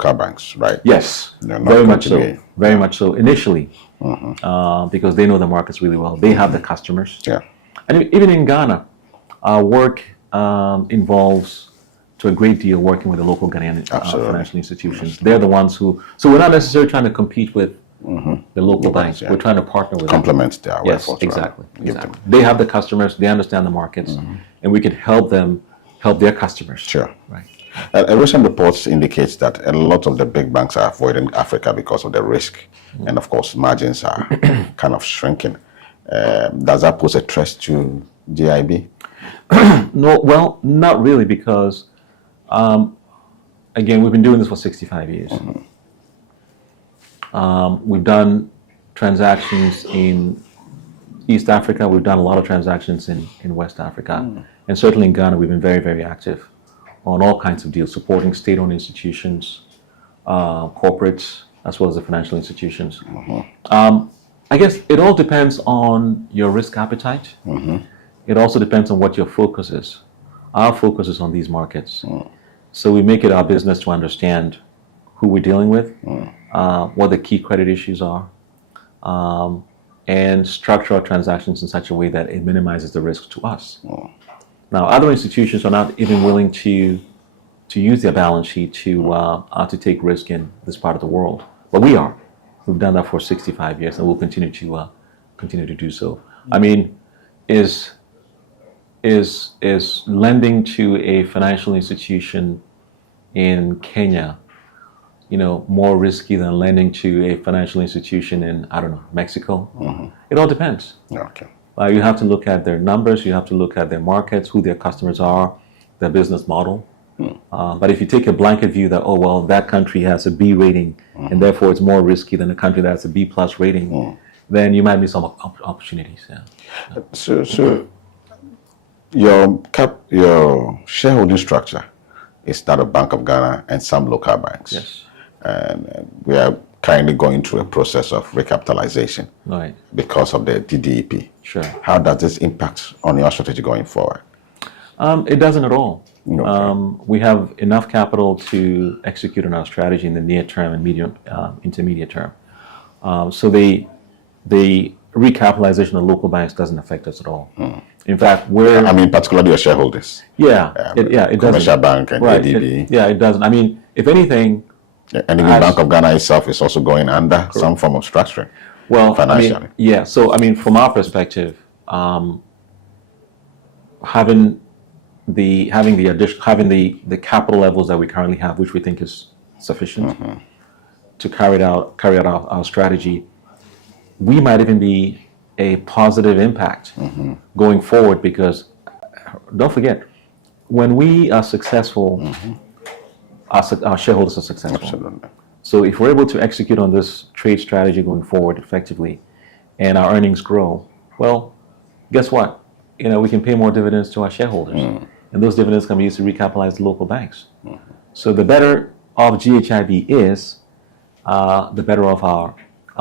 local banks, right? Yes, very much so. Very much so. Initially, because they know the markets really well. They have the customers. Yeah. And even in Ghana, our work involves, to a great deal, working with the local Ghanaian financial institutions. They're the ones who. So we're not necessarily trying to compete with the local banks. We're trying to partner with complement their yes, efforts. Exactly. They have the customers. They understand the markets, and we can help them help their customers. Sure. Right. A recent report indicates that a lot of the big banks are avoiding Africa because of the risk, and of course margins are kind of shrinking. Does that pose a threat to GIB? No, well, not really, because again, we've been doing this for 65 years. We've done transactions in East Africa. We've done a lot of transactions in West Africa, and certainly in Ghana, we've been very, very active on all kinds of deals, supporting state-owned institutions, corporates, as well as the financial institutions. I guess it all depends on your risk appetite. It also depends on what your focus is. Our focus is on these markets. So we make it our business to understand who we're dealing with, what the key credit issues are, and structure our transactions in such a way that it minimizes the risk to us. Now, other institutions are not even willing to use their balance sheet to take risk in this part of the world, but we are. We've done that for 65 years, and we'll continue to do so. I mean, is lending to a financial institution in Kenya, more risky than lending to a financial institution in, I don't know, Mexico? It all depends. Okay. You have to look at their numbers, you have to look at their markets, who their customers are, their business model. But if you take a blanket view that, oh, well, that country has a B rating, and therefore it's more risky than a country that has a B plus rating, then you might miss some opportunities. Yeah. So your shareholding structure is that of Bank of Ghana and some local banks. Yes. And we are currently going through a process of recapitalization because of the DDEP. Sure. How does this impact on your strategy going forward? It doesn't at all. Okay. We have enough capital to execute on our strategy in the near term and intermediate term. So the recapitalization of local banks doesn't affect us at all. In fact, particularly your shareholders. Yeah, it doesn't. Commercial Bank and ADB. It doesn't. I mean, if anything... And even Bank of Ghana itself is also going under some form of structuring. Well, financially. So from our perspective, having the capital levels that we currently have, which we think is sufficient to carry out our strategy, we might even be a positive impact going forward, because don't forget, when we are successful, our shareholders are successful. Absolutely. So if we're able to execute on this trade strategy going forward effectively, and our earnings grow, well, guess what? We can pay more dividends to our shareholders, and those dividends can be used to recapitalize the local banks. So the better off GHIB is, the better off our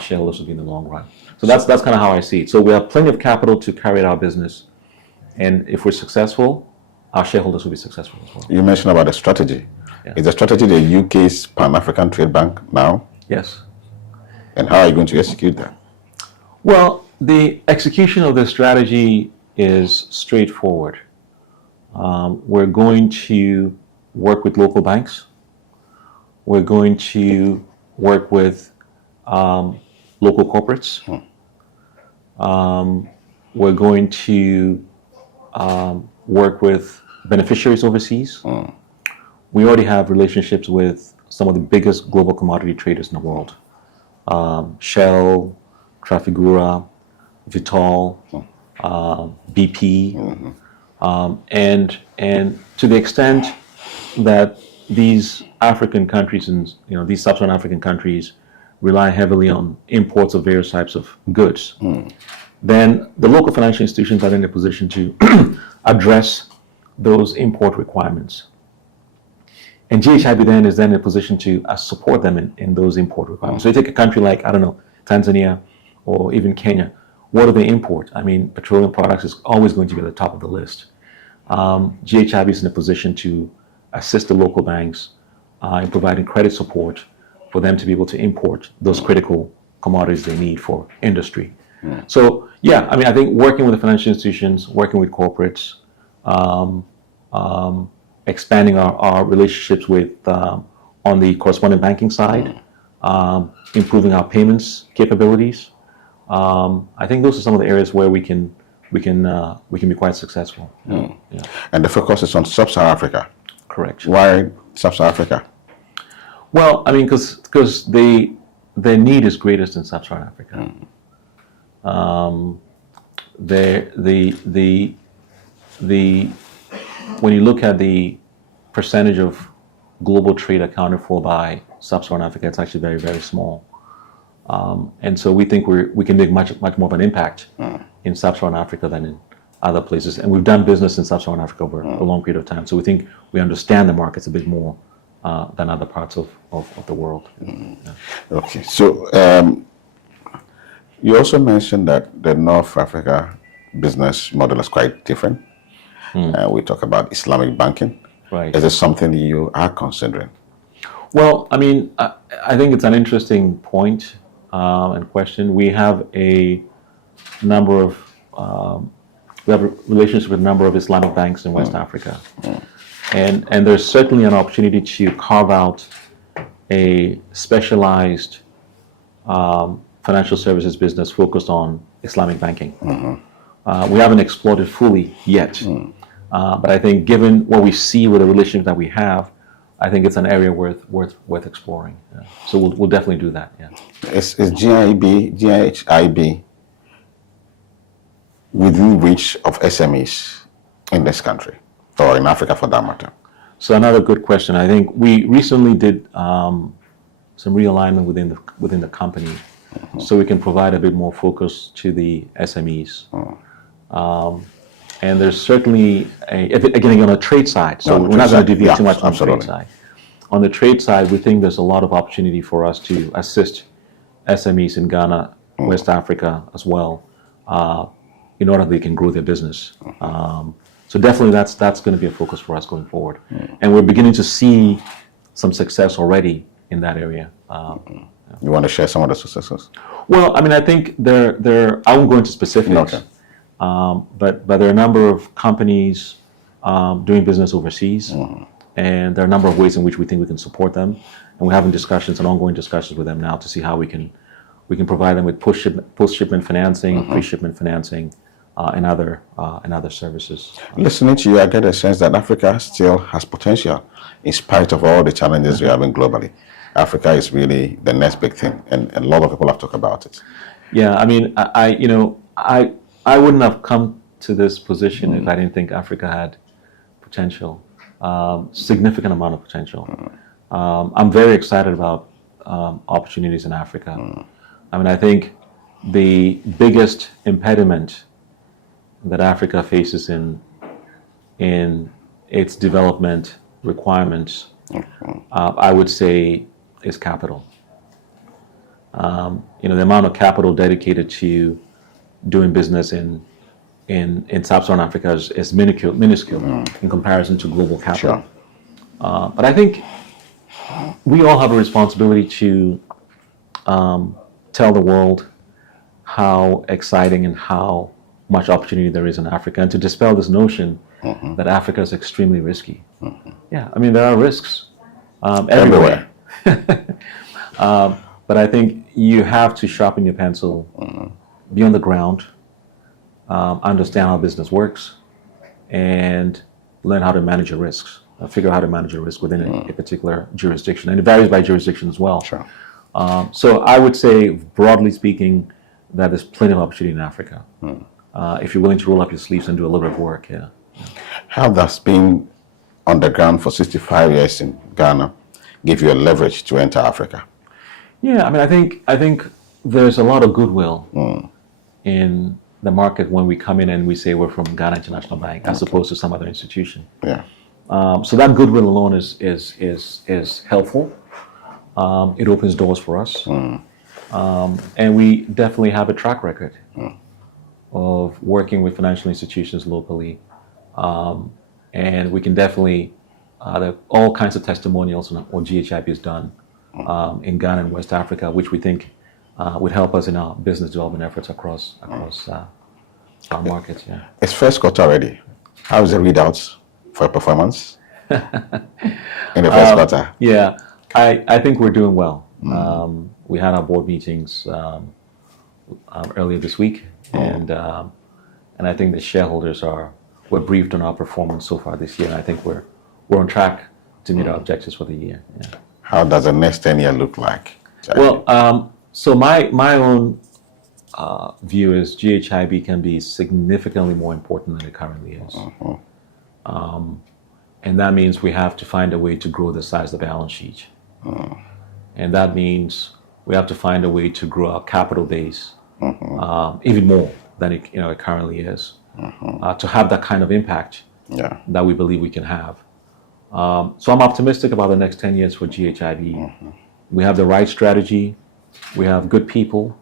shareholders will be in the long run. So that's kind of how I see it. So we have plenty of capital to carry out our business, and if we're successful, our shareholders will be successful as well. You mentioned about the strategy. Yeah. Is the strategy the UK's Pan-African Trade Bank now? Yes. And how are you going to execute that? Well, the execution of the strategy is straightforward. We're going to work with local banks. We're going to work with local corporates. We're going to work with beneficiaries overseas. We already have relationships with some of the biggest global commodity traders in the world. Shell, Trafigura, Vitol, BP. And to the extent that these African countries and these sub-Saharan African countries rely heavily on imports of various types of goods, then the local financial institutions are in a position to address those import requirements. And GHIB then is in a position to support them in those import requirements. So you take a country like, I don't know, Tanzania or even Kenya. What do they import? I mean, petroleum products is always going to be at the top of the list. GHIB is in a position to assist the local banks in providing credit support for them to be able to import those critical commodities they need for industry. So, yeah, I mean, I think working with the financial institutions, working with corporates, expanding our relationships with on the correspondent banking side, improving our payments capabilities. I think those are some of the areas where we can be quite successful. Yeah, And the focus is on sub-Saharan Africa. correct. Why sub-Saharan Africa? Well, I mean, because their need is greatest in sub-Saharan Africa. The when you look at the percentage of global trade accounted for by sub-Saharan Africa, it's actually very, very small. And so we think we can make much more of an impact in sub-Saharan Africa than in other places. And we've done business in sub-Saharan Africa over a long period of time. So we think we understand the markets a bit more than other parts of the world. Yeah. Okay, so you also mentioned that the North Africa business model is quite different. We talk about Islamic banking. Right. Is this something you are considering? Well, I mean, I think it's an interesting point and question. We have a number of we have a relationship with a number of Islamic banks in West Africa, and there's certainly an opportunity to carve out a specialized financial services business focused on Islamic banking. We haven't explored it fully yet, but I think given what we see with the relationship that we have, I think it's an area worth exploring. Yeah. So we'll definitely do that. Yeah. Is GIHIB within reach of SMEs in this country or in Africa for that matter? So another good question. I think we recently did some realignment within the company, so we can provide a bit more focus to the SMEs. And there's certainly again on the trade side. So we're not going to deviate too much on the trade side. On the trade side, we think there's a lot of opportunity for us to assist SMEs in Ghana, West Africa as well, in order they can grow their business. So definitely that's going to be a focus for us going forward. And we're beginning to see some success already in that area. You want to share some of the successes? Well, I mean, I think there I won't go into specifics. Okay. But there are a number of companies doing business overseas, and there are a number of ways in which we think we can support them. And we're having discussions and ongoing discussions with them now to see how we can provide them with post-shipment financing, pre-shipment financing, and other services. Listening to you, I get a sense that Africa still has potential in spite of all the challenges we're having globally. Africa is really the next big thing, and a lot of people have talked about it. Yeah, I mean, I wouldn't have come to this position if I didn't think Africa had potential, significant amount of potential. I'm very excited about opportunities in Africa. I mean, I think the biggest impediment that Africa faces in its development requirements, I would say, is capital. The amount of capital dedicated to doing business in sub-Saharan Africa is minuscule in comparison to global capital. Sure. But I think we all have a responsibility to tell the world how exciting and how much opportunity there is in Africa, and to dispel this notion that Africa is extremely risky. Yeah, I mean, there are risks everywhere. But I think you have to sharpen your pencil, be on the ground, understand how business works, and learn how to manage your risks. Figure out how to manage your risk within a particular jurisdiction, and it varies by jurisdiction as well. Sure. So I would say, broadly speaking, that there's plenty of opportunity in Africa. If you're willing to roll up your sleeves and do a little bit of work, yeah. How that's been on the ground for 65 years in Ghana give you a leverage to enter Africa? Yeah, I mean, I think there's a lot of goodwill in the market when we come in and we say we're from Ghana International Bank, as opposed to some other institution. Yeah. So that goodwill alone is helpful. It opens doors for us, and we definitely have a track record of working with financial institutions locally, and we can definitely there are all kinds of testimonials on what GHIB has done in Ghana and West Africa, which we think would help us in our business development efforts across our markets. Yeah. It's first quarter already. How is the readouts for performance in the first quarter? Yeah, I think we're doing well. We had our board meetings earlier this week, and I think the shareholders were briefed on our performance so far this year, and I think we're on track to meet our objectives for the year. Yeah. How does the next 10 year look like? Well, so my own view is GHIB can be significantly more important than it currently is. And that means we have to find a way to grow the size of the balance sheet. And that means we have to find a way to grow our capital base even more than it currently is, to have that kind of impact that we believe we can have. So I'm optimistic about the next 10 years for GHIB. We have the right strategy. We have good people.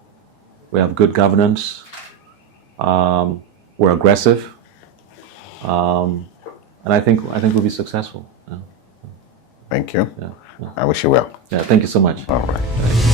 We have good governance. We're aggressive. And I think we'll be successful. Yeah. Thank you. Yeah. I wish you well. Yeah, thank you so much. All right.